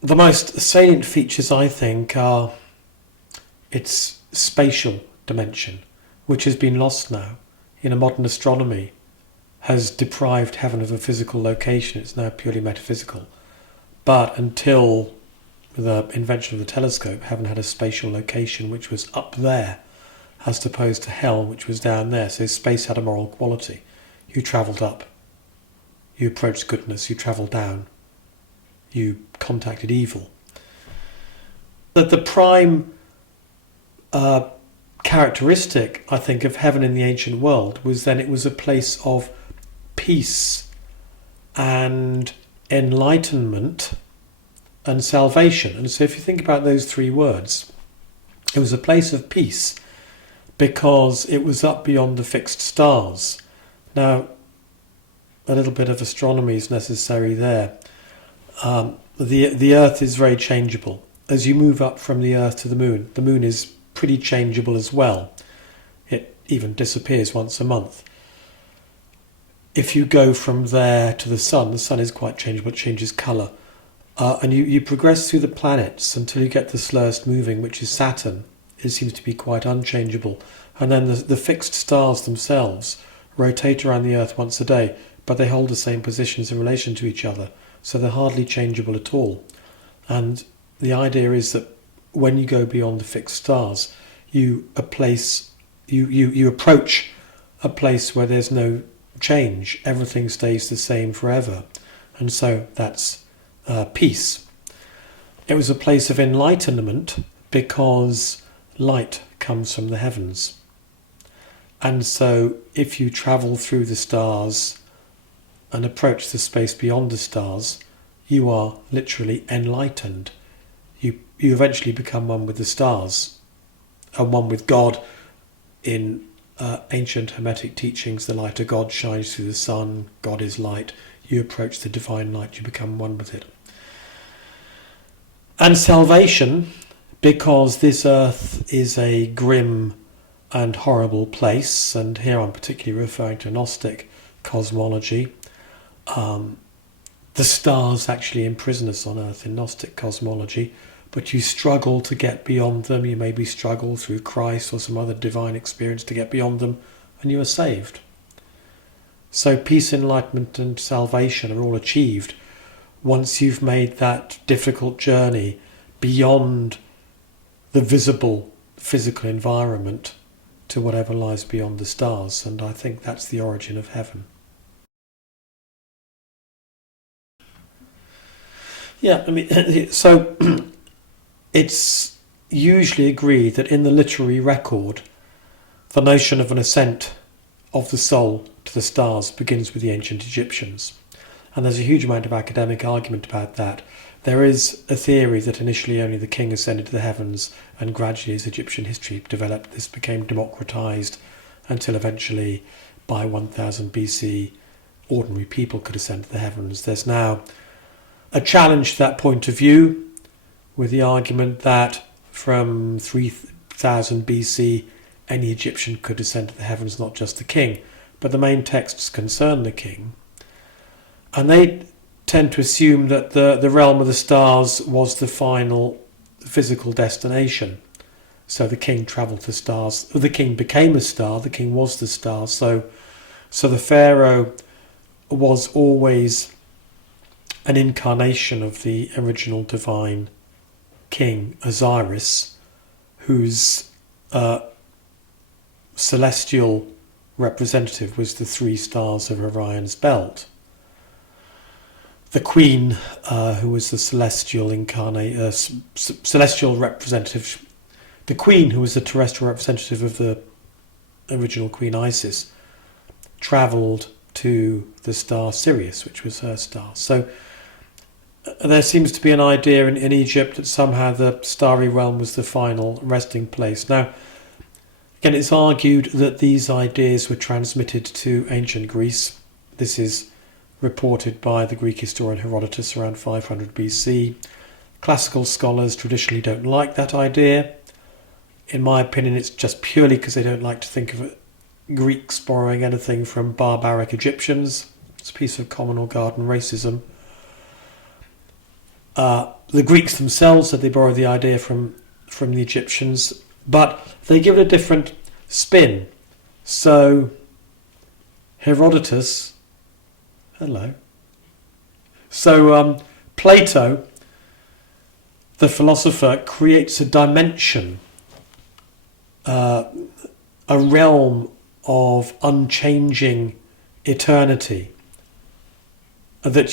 The most salient features, I think, are its spatial dimension, which has been lost now in a modern astronomy, has deprived heaven of a physical location. It's now purely metaphysical. But until the invention of the telescope, heaven had a spatial location which was up there, as opposed to hell, which was down there. So space had a moral quality. You travelled up, you approached goodness, you travelled down, you contacted evil. That the prime characteristic, I think, of heaven in the ancient world was then it was a place of peace and enlightenment and salvation. And so if you think about those three words, it was a place of peace because it was up beyond the fixed stars. Now, a little bit of astronomy is necessary there. The Earth is very changeable. As you move up from the Earth to the Moon is pretty changeable as well. It even disappears once a month. If you go from there to the Sun is quite changeable, it changes colour. And you progress through the planets until you get the slowest moving, which is Saturn. It seems to be quite unchangeable. And then the fixed stars themselves rotate around the Earth once a day, but they hold the same positions in relation to each other, so they're hardly changeable at all. And the idea is that when you go beyond the fixed stars, you approach a place where there's no change. Everything stays the same forever. And so that's peace. It was a place of enlightenment because light comes from the heavens. And so if you travel through the stars and approach the space beyond the stars, you are literally enlightened. You eventually become one with the stars and one with God. In ancient Hermetic teachings, the light of God shines through the sun. God is light. You approach the divine light, you become one with it. And salvation, because this earth is a grim and horrible place, and here I'm particularly referring to Gnostic cosmology. The stars actually imprison us on earth in Gnostic cosmology, but you struggle to get beyond them. You maybe struggle through Christ or some other divine experience to get beyond them, and you are saved. So peace, enlightenment and salvation are all achieved once you've made that difficult journey beyond the visible physical environment to whatever lies beyond the stars. And I think that's the origin of heaven. Yeah, I mean, so it's usually agreed that in the literary record, the notion of an ascent of the soul to the stars begins with the ancient Egyptians. And there's a huge amount of academic argument about that. There is a theory that initially only the king ascended to the heavens, and gradually as Egyptian history developed, this became democratized until eventually by 1000 BC, ordinary people could ascend to the heavens. There's now a challenge to that point of view, with the argument that from 3000 BC, any Egyptian could ascend to the heavens, not just the king. But the main texts concern the king. And they tend to assume that the realm of the stars was the final physical destination. So the king travelled to stars. The king became a star. The king was the star. So the pharaoh was always an incarnation of the original divine king Osiris, whose celestial representative was the three stars of Orion's belt. The queen, who was the celestial celestial representative, the queen, who was the terrestrial representative of the original Queen Isis, travelled to the star Sirius, which was her star. So there seems to be an idea in Egypt that somehow the starry realm was the final resting place. Now, again, it's argued that these ideas were transmitted to ancient Greece. This is reported by the Greek historian Herodotus around 500 BC. Classical scholars traditionally don't like that idea. In my opinion, it's just purely because they don't like to think of Greeks borrowing anything from barbaric Egyptians. It's a piece of common or garden racism. The Greeks themselves said they borrowed the idea from the Egyptians, but they give it a different spin. So Herodotus, hello. So Plato, the philosopher, creates a dimension, a realm of unchanging eternity that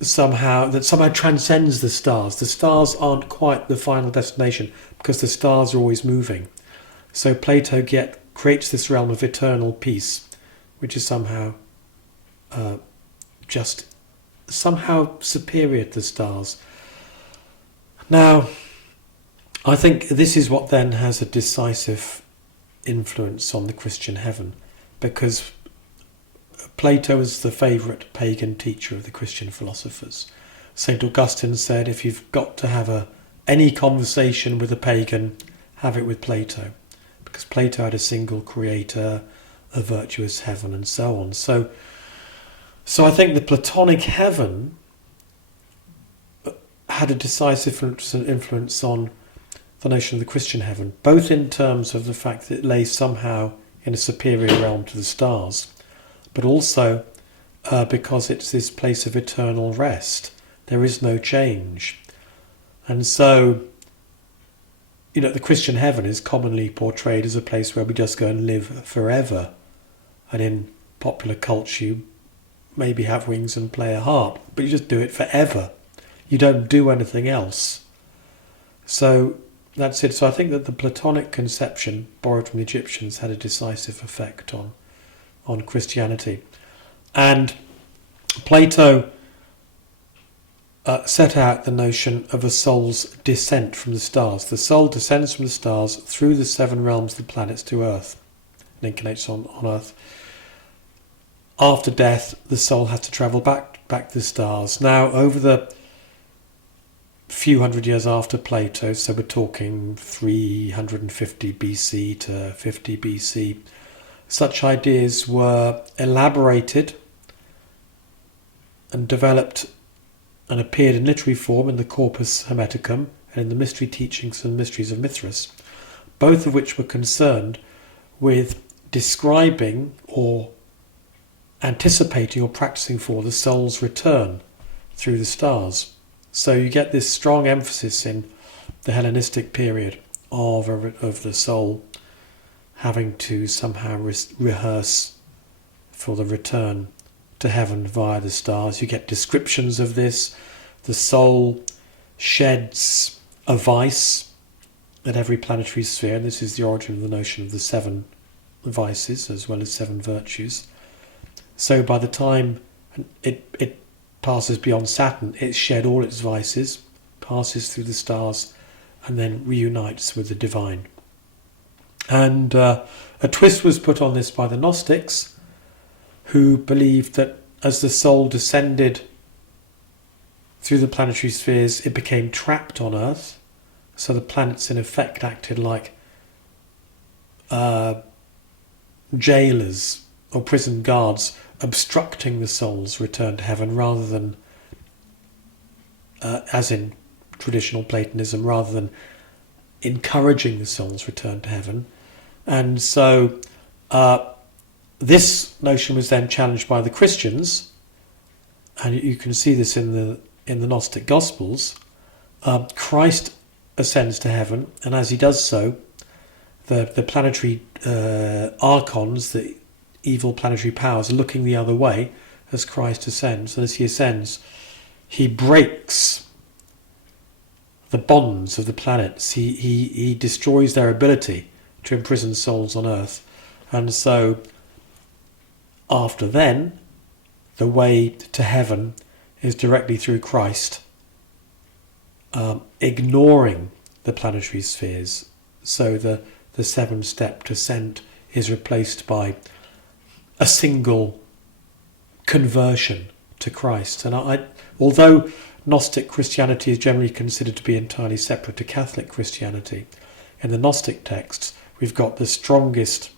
somehow transcends the stars. The stars aren't quite the final destination because the stars are always moving. So Plato creates this realm of eternal peace, which is somehow just somehow superior to the stars. Now, I think this is what then has a decisive influence on the Christian heaven, because Plato is the favourite pagan teacher of the Christian philosophers. St. Augustine said, if you've got to have any conversation with a pagan, have it with Plato, because Plato had a single creator, a virtuous heaven, and so on. So I think the Platonic heaven had a decisive influence on the notion of the Christian heaven, both in terms of the fact that it lay somehow in a superior realm to the stars, but also because it's this place of eternal rest. There is no change. And so, the Christian heaven is commonly portrayed as a place where we just go and live forever. And in popular culture, you maybe have wings and play a harp, but you just do it forever. You don't do anything else. So that's it. So I think that the Platonic conception, borrowed from the Egyptians, had a decisive effect on Christianity. And Plato set out the notion of a soul's descent from the stars. The soul descends from the stars through the 7 realms of the planets to Earth, and incarnates on Earth. After death, the soul has to travel back to the stars. Now, over the few hundred years after Plato, so we're talking 350 BC to 50 BC, such ideas were elaborated and developed and appeared in literary form in the Corpus Hermeticum and in the mystery teachings and mysteries of Mithras, both of which were concerned with describing or anticipating or practicing for the soul's return through the stars. So you get this strong emphasis in the Hellenistic period of the soul having to somehow rehearse for the return to heaven via the stars. You get descriptions of this. The soul sheds a vice at every planetary sphere, and this is the origin of the notion of the 7 vices as well as 7 virtues. So by the time it passes beyond Saturn, it's shed all its vices, passes through the stars, and then reunites with the divine. And a twist was put on this by the Gnostics, who believed that as the soul descended through the planetary spheres, it became trapped on Earth. So the planets in effect acted like jailers or prison guards, obstructing the soul's return to heaven, rather than, as in traditional Platonism, rather than encouraging the soul's return to heaven. And so this notion was then challenged by the Christians, and you can see this in the Gnostic Gospels. Christ ascends to heaven, and as he does so, the planetary archons, the evil planetary powers, are looking the other way as Christ ascends. And as he ascends, he breaks the bonds of the planets. He destroys their ability to imprison souls on Earth. And so after then, the way to heaven is directly through Christ, ignoring the planetary spheres. So the 7-step descent is replaced by a single conversion to Christ. And although Gnostic Christianity is generally considered to be entirely separate to Catholic Christianity, in the Gnostic texts we've got the strongest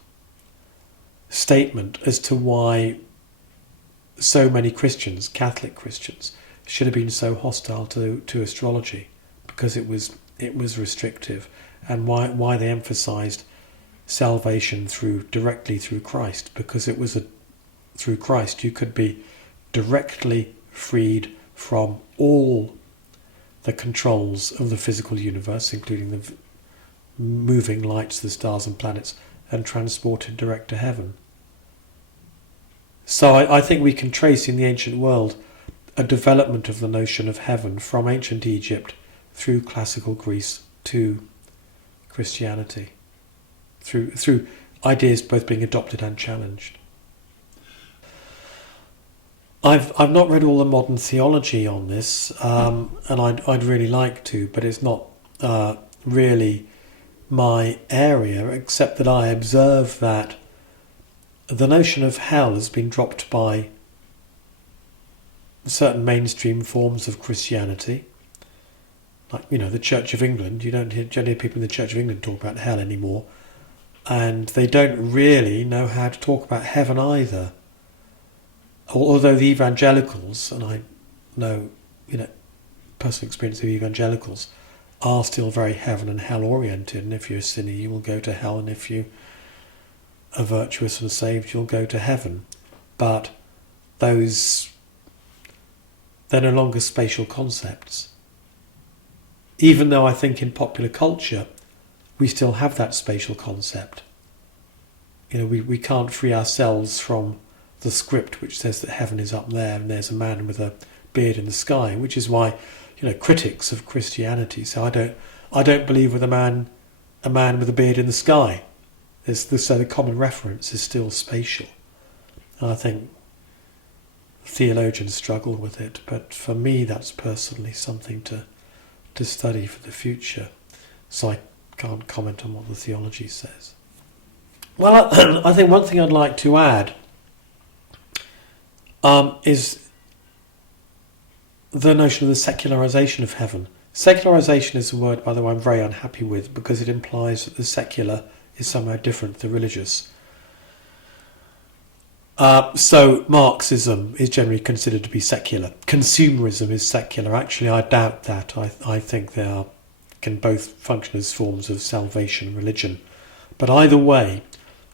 statement as to why so many Christians, Catholic Christians, should have been so hostile to astrology, because it was restrictive, and why they emphasised salvation directly through Christ, because it was through Christ you could be directly freed from all the controls of the physical universe, including the moving lights, the stars and planets, and transported direct to heaven. So I think we can trace in the ancient world a development of the notion of heaven from ancient Egypt through classical Greece to Christianity, through ideas both being adopted and challenged. I've not read all the modern theology on this, and I'd really like to, but it's not really my area, except that I observe that the notion of hell has been dropped by certain mainstream forms of Christianity, like the Church of England. You don't hear people in the Church of England talk about hell anymore, and they don't really know how to talk about heaven either. Although the evangelicals, and I know personal experience of evangelicals, are still very heaven and hell oriented, and if you're a sinner you will go to hell, and if you are virtuous and saved you'll go to heaven. But they're no longer spatial concepts. Even though I think in popular culture we still have that spatial concept. We can't free ourselves from the script which says that heaven is up there and there's a man with a beard in the sky, which is why critics of Christianity say I don't believe with a man with a beard in the sky. So the common reference is still spatial. And I think theologians struggle with it, but for me that's personally something to study for the future. So I can't comment on what the theology says. Well, I think one thing I'd like to add is the notion of the secularization of heaven. Secularization is a word, by the way, I'm very unhappy with, because it implies that the secular is somehow different to the religious. So Marxism is generally considered to be secular. Consumerism is secular. Actually, I doubt that. I think they can both function as forms of salvation and religion. But either way,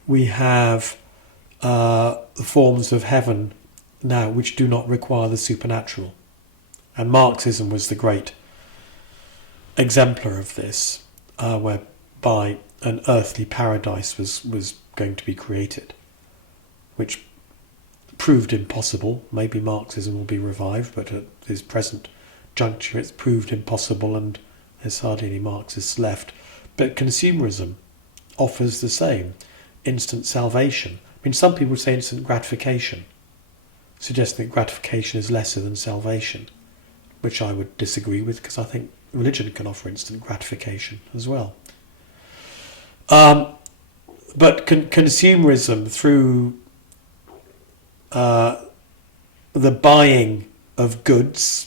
we have forms of heaven now which do not require the supernatural. And Marxism was the great exemplar of this, whereby an earthly paradise was going to be created, which proved impossible. Maybe Marxism will be revived, but at this present juncture it's proved impossible and there's hardly any Marxists left. But consumerism offers the same, instant salvation. I mean, some people say instant gratification, suggesting that gratification is lesser than salvation, which I would disagree with, because I think religion can offer instant gratification as well. But consumerism through the buying of goods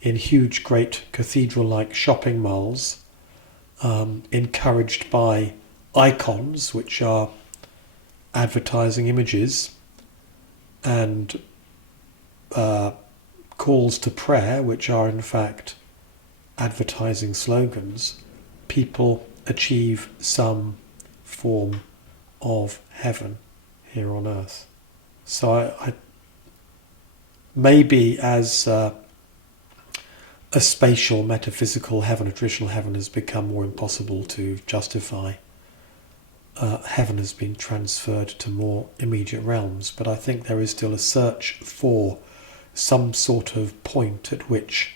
in huge, great cathedral-like shopping malls, encouraged by icons, which are advertising images, and calls to prayer, which are in fact advertising slogans, people achieve some form of heaven here on earth. So I maybe as a spatial metaphysical heaven, a traditional heaven, has become more impossible to justify, heaven has been transferred to more immediate realms. But I think there is still a search for some sort of point at which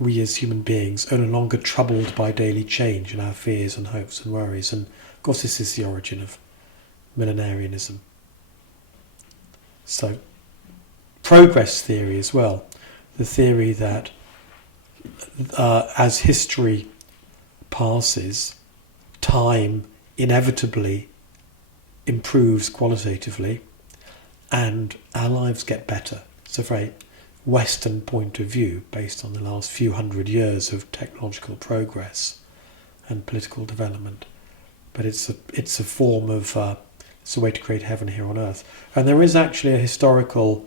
we as human beings are no longer troubled by daily change and our fears and hopes and worries. And of course this is the origin of millenarianism. So progress theory as well, the theory that as history passes, time inevitably improves qualitatively and our lives get better. It's a very Western point of view based on the last few hundred years of technological progress and political development. But it's a form of it's a way to create heaven here on earth. And there is actually a historical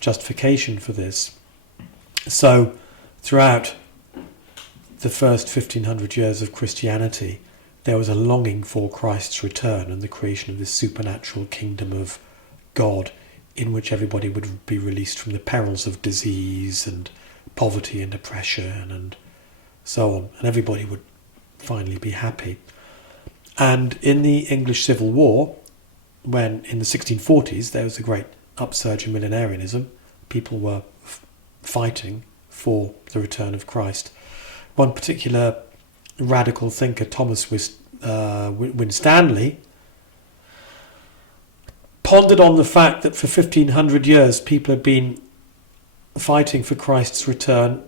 justification for this. So throughout the first 1500 years of Christianity, there was a longing for Christ's return and the creation of this supernatural kingdom of God in which everybody would be released from the perils of disease and poverty and oppression and so on, and everybody would finally be happy. And in the English Civil War, when in the 1640s there was a great upsurge in millenarianism, people were fighting for the return of Christ. One particular radical thinker, Thomas Winstanley, pondered on the fact that for 1500 years people had been fighting for Christ's return,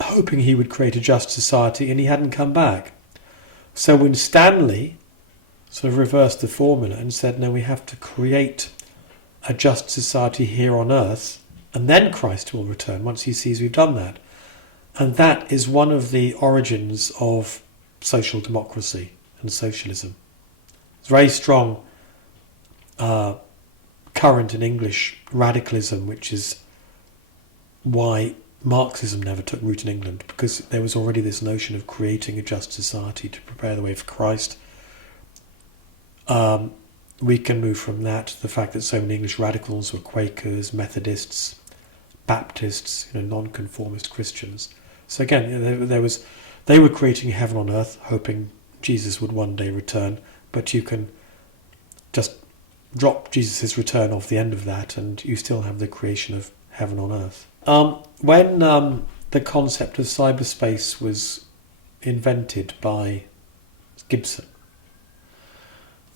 hoping he would create a just society, and he hadn't come back. So Winstanley sort of reversed the formula and said, no, we have to create a just society here on earth, and then Christ will return once he sees we've done that. And that is one of the origins of social democracy and socialism. It's very strong current in English radicalism, which is why Marxism never took root in England, because there was already this notion of creating a just society to prepare the way for Christ. We can move from that to the fact that so many English radicals were Quakers, Methodists, Baptists, non-conformist Christians. So again, they were creating heaven on earth, hoping Jesus would one day return, but you can just drop Jesus' return off the end of that and you still have the creation of heaven on earth. When the concept of cyberspace was invented by Gibson,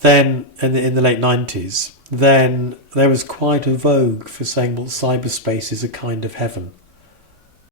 then in the late 90s, then there was quite a vogue for saying, well, cyberspace is a kind of heaven.